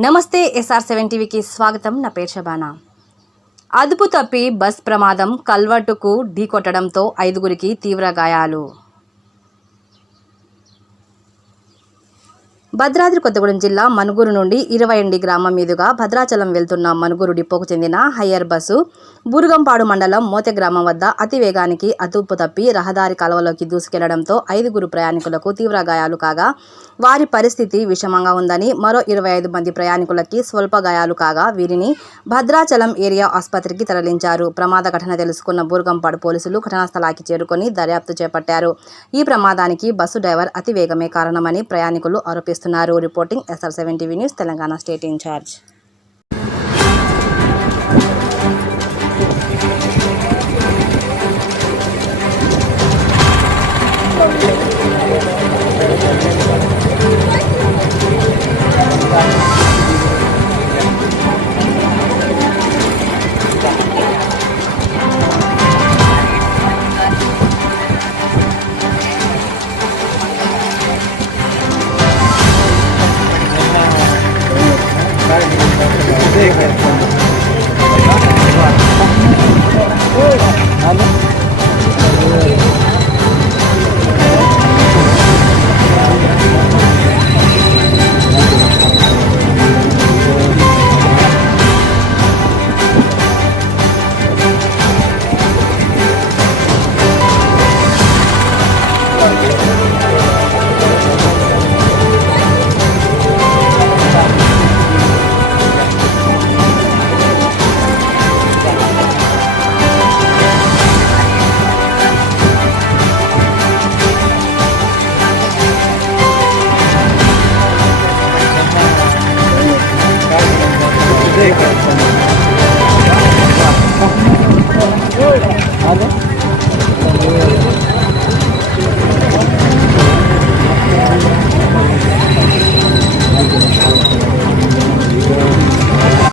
నమస్తే SR seven టీవీకి స్వాగతం. నా పేరు శబానా. అదుపు తప్పి బస్ ప్రమాదం కల్వర్టుకు ఢీకొట్టడంతో ఐదుగురికి తీవ్ర గాయాలు. భద్రాద్రి కొత్తగూడెం జిల్లా మనుగురు నుండి ఇరవై ఎండి గ్రామం మీదుగా భద్రాచలం వెళ్తున్న మనుగురు డిపోకు చెందిన హయ్యర్ బస్సు బురుగంపాడు మండలం మోతె గ్రామం వద్ద అతి వేగానికి తప్పి రహదారి కాలువలోకి దూసుకెళ్ళడంతో ఐదుగురు ప్రయాణికులకు తీవ్ర గాయాలు కాగా వారి పరిస్థితి విషమంగా ఉందని మరో ఇరవై ఐదు మంది ప్రయాణికులకి స్వల్ప గాయాలు కాగా వీరిని భద్రాచలం ఏరియా ఆసుపత్రికి తరలించారు. ప్రమాద ఘటన తెలుసుకున్న బూరుగంపాడు పోలీసులు ఘటనా స్థలానికి చేరుకొని దర్యాప్తు చేపట్టారు. ఈ ప్రమాదానికి బస్సు డ్రైవర్ అతి వేగమే కారణమని ప్రయాణికులు ఆరోపిస్తున్నారు. Reporting SR seven TV news Telangana state incharge